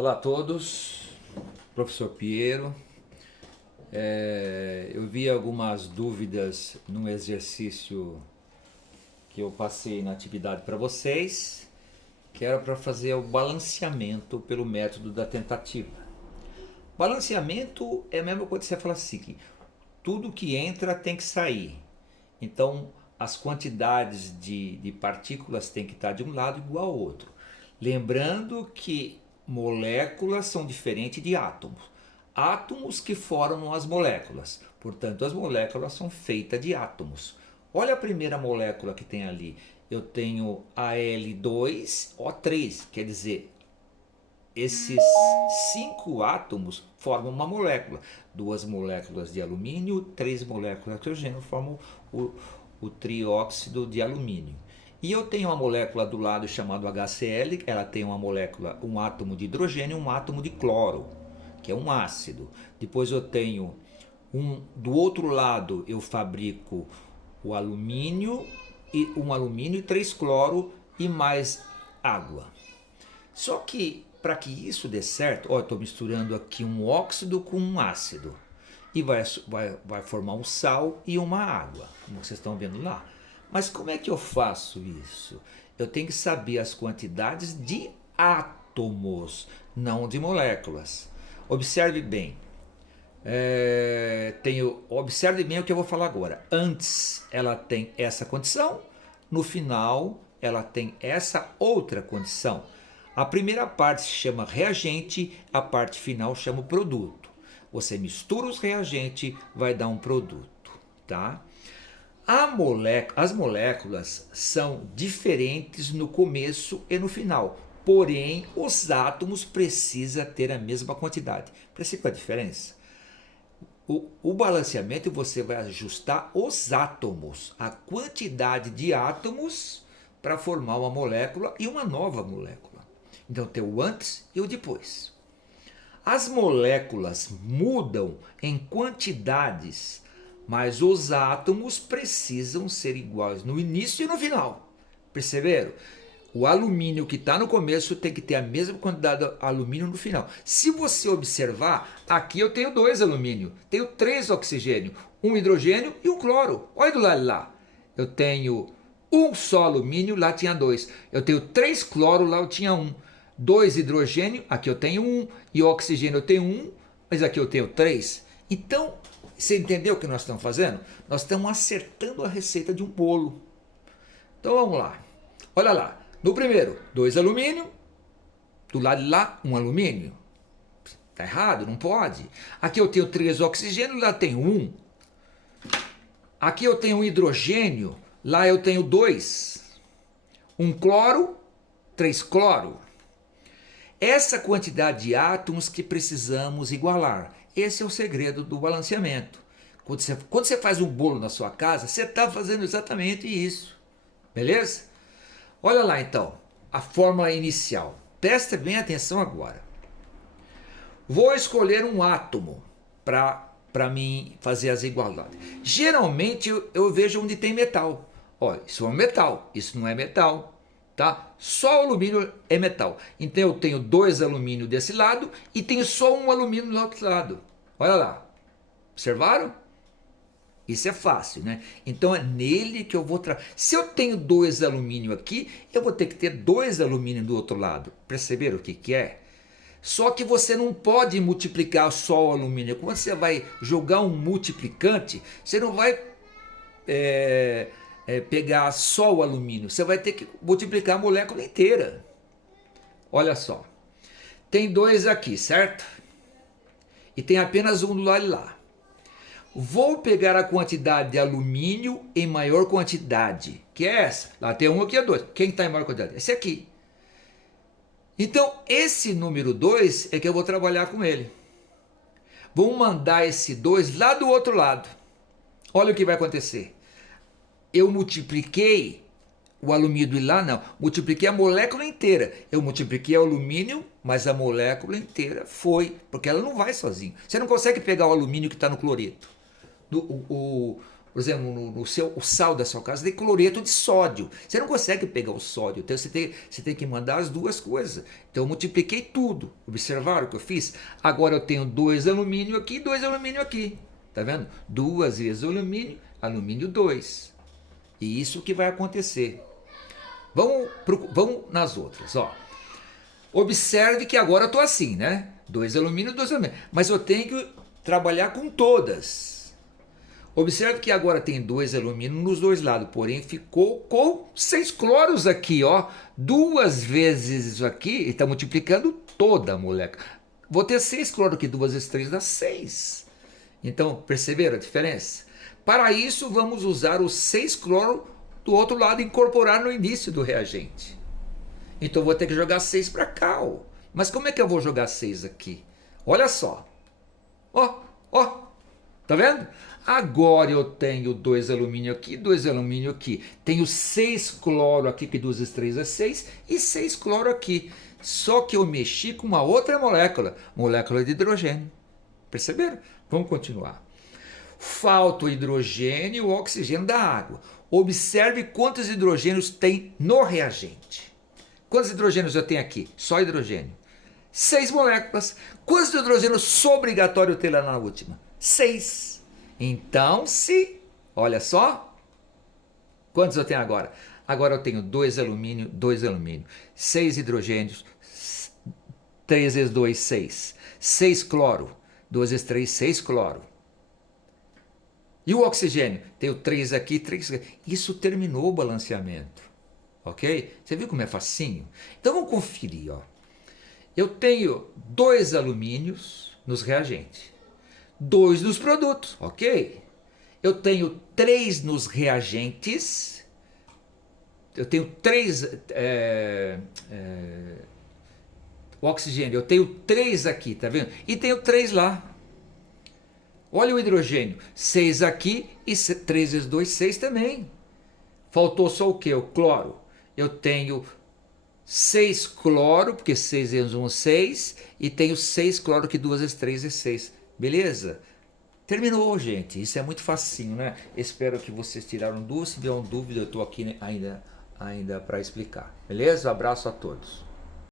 Olá a todos, professor Piero. Eu vi algumas dúvidas no exercício que eu passei na atividade para vocês, que era para fazer o balanceamento pelo método da tentativa. Balanceamento é a mesma coisa que você fala assim, que tudo que entra tem que sair. Então, as quantidades de partículas têm que estar de um lado igual ao outro. Lembrando que moléculas são diferentes de átomos. Átomos que formam as moléculas. Portanto, as moléculas são feitas de átomos. Olha a primeira molécula que tem ali. Eu tenho Al2O3, quer dizer, esses 5 átomos formam uma molécula. 2 moléculas de alumínio, 3 moléculas de hidrogênio formam o trióxido de alumínio. E eu tenho uma molécula do lado chamada HCl, ela tem uma molécula, um átomo de hidrogênio e um átomo de cloro, que é um ácido. Depois eu tenho do outro lado eu fabrico o alumínio e 3 cloro e mais água. Só que para que isso dê certo, eu estou misturando aqui um óxido com um ácido e vai formar um sal e uma água, como vocês estão vendo lá. Mas como é que eu faço isso? Eu tenho que saber as quantidades de átomos, não de moléculas. Observe bem. Observe bem o que eu vou falar agora. Antes ela tem essa condição, no final ela tem essa outra condição. A primeira parte se chama reagente, a parte final chama produto. Você mistura os reagentes, vai dar um produto, tá? As moléculas são diferentes no começo e no final, porém os átomos precisam ter a mesma quantidade. Percebe a diferença? O balanceamento você vai ajustar os átomos, a quantidade de átomos para formar uma molécula e uma nova molécula. Então tem o antes e o depois. As moléculas mudam em quantidades, mas os átomos precisam ser iguais no início e no final. Perceberam? O alumínio que está no começo tem que ter a mesma quantidade de alumínio no final. Se você observar, aqui eu tenho 2 alumínio, tenho 3 oxigênio, 1 hidrogênio e 1 cloro. Olha do lado de lá. Eu tenho 1 só alumínio, lá tinha 2. Eu tenho 3 cloro, lá eu tinha 1. 2 hidrogênio, aqui eu tenho 1. E oxigênio eu tenho 1, mas aqui eu tenho 3. Então, você entendeu o que nós estamos fazendo? Nós estamos acertando a receita de um bolo. Então vamos lá. Olha lá. No primeiro, 2 alumínio. Do lado de lá, 1 alumínio. Está errado? Não pode. Aqui eu tenho 3 oxigênio, lá tenho 1. Aqui eu tenho 1 hidrogênio, lá eu tenho 2. 1 cloro, 3 cloro. Essa quantidade de átomos que precisamos igualar. Esse é o segredo do balanceamento. Quando você faz um bolo na sua casa, você está fazendo exatamente isso. Beleza? Olha lá então, a fórmula inicial. Presta bem atenção agora. Vou escolher um átomo para mim fazer as igualdades. Geralmente eu vejo onde tem metal. Olha, isso é um metal, isso não é metal. Tá? Só o alumínio é metal. Então eu tenho 2 alumínio desse lado e tenho só 1 alumínio do outro lado. Olha lá. Observaram? Isso é fácil, né? Então é nele que eu vou trabalhar. Se eu tenho 2 alumínio aqui, eu vou ter que ter 2 alumínio do outro lado. Perceberam o que é? Só que você não pode multiplicar só o alumínio. Quando você vai jogar um multiplicante, você não vai pegar só o alumínio. Você vai ter que multiplicar a molécula inteira. Olha só. Tem 2 aqui, certo? E tem apenas 1 do lado de lá. Vou pegar a quantidade de alumínio em maior quantidade, que é essa. Lá tem 1, aqui é 2. Quem está em maior quantidade? Esse aqui. Então, esse número 2 é que eu vou trabalhar com ele. Vou mandar esse 2 lá do outro lado. Olha o que vai acontecer. Eu multipliquei o alumínio e lá não. Multipliquei a molécula inteira. Eu multipliquei o alumínio, mas a molécula inteira porque ela não vai sozinha. Você não consegue pegar o alumínio que está no cloreto. Por exemplo, o sal da sua casa tem cloreto de sódio. Você não consegue pegar o sódio, então você tem que mandar as duas coisas. Então eu multipliquei tudo. Observaram o que eu fiz? Agora eu tenho 2 alumínio aqui e 2 alumínio aqui. Tá vendo? 2 vezes alumínio, alumínio 2. E isso que vai acontecer. Vamos nas outras. Ó. Observe que agora eu estou assim, né? 2 alumínio, 2 alumínio. Mas eu tenho que trabalhar com todas. Observe que agora tem 2 alumínio nos dois lados, porém ficou com 6 cloros aqui, ó. 2 vezes isso aqui, e está multiplicando toda a molécula. Vou ter 6 cloro aqui, 2 vezes 3 dá 6. Então, perceberam a diferença? Para isso, vamos usar os 6 cloro do outro lado e incorporar no início do reagente. Então, vou ter que jogar 6 para cá, ó. Mas como é que eu vou jogar 6 aqui? Olha só. Ó, ó. Tá vendo? Agora eu tenho 2 alumínio aqui, 2 alumínio aqui. Tenho 6 cloro aqui, que 2 vezes 3 é 6, e 6 cloro aqui. Só que eu mexi com uma outra molécula, molécula de hidrogênio. Perceberam? Vamos continuar. Falta o hidrogênio e o oxigênio da água. Observe quantos hidrogênios tem no reagente. Quantos hidrogênios eu tenho aqui? Só hidrogênio. 6 moléculas. Quantos hidrogênios sou obrigatório ter lá na última? 6. Então, olha só, quantos eu tenho agora? Agora eu tenho 2 alumínio, 2 alumínio, 6 hidrogênios, 3 vezes 2, 6. 6 cloro, 2 vezes 3, 6 cloro. E o oxigênio? Tenho 3 aqui, 3 aqui. Isso terminou o balanceamento, ok? Você viu como é facinho? Então vamos conferir, ó. Eu tenho 2 alumínios nos reagentes. 2 nos produtos, ok? Eu tenho 3 nos reagentes. Eu tenho 3 o oxigênio. Eu tenho 3 aqui, tá vendo? E tenho 3 lá. Olha o hidrogênio. 6 aqui e 3 vezes 2, 6 também. Faltou só o que? O cloro. Eu tenho 6 cloro, porque 6 vezes 1 é 6. E tenho 6 cloro, que 2 vezes 3 é 6. Beleza? Terminou, gente. Isso é muito facinho, né? Espero que vocês tiraram dúvidas. Se tiver uma dúvida, eu estou aqui ainda para explicar. Beleza? Abraço a todos.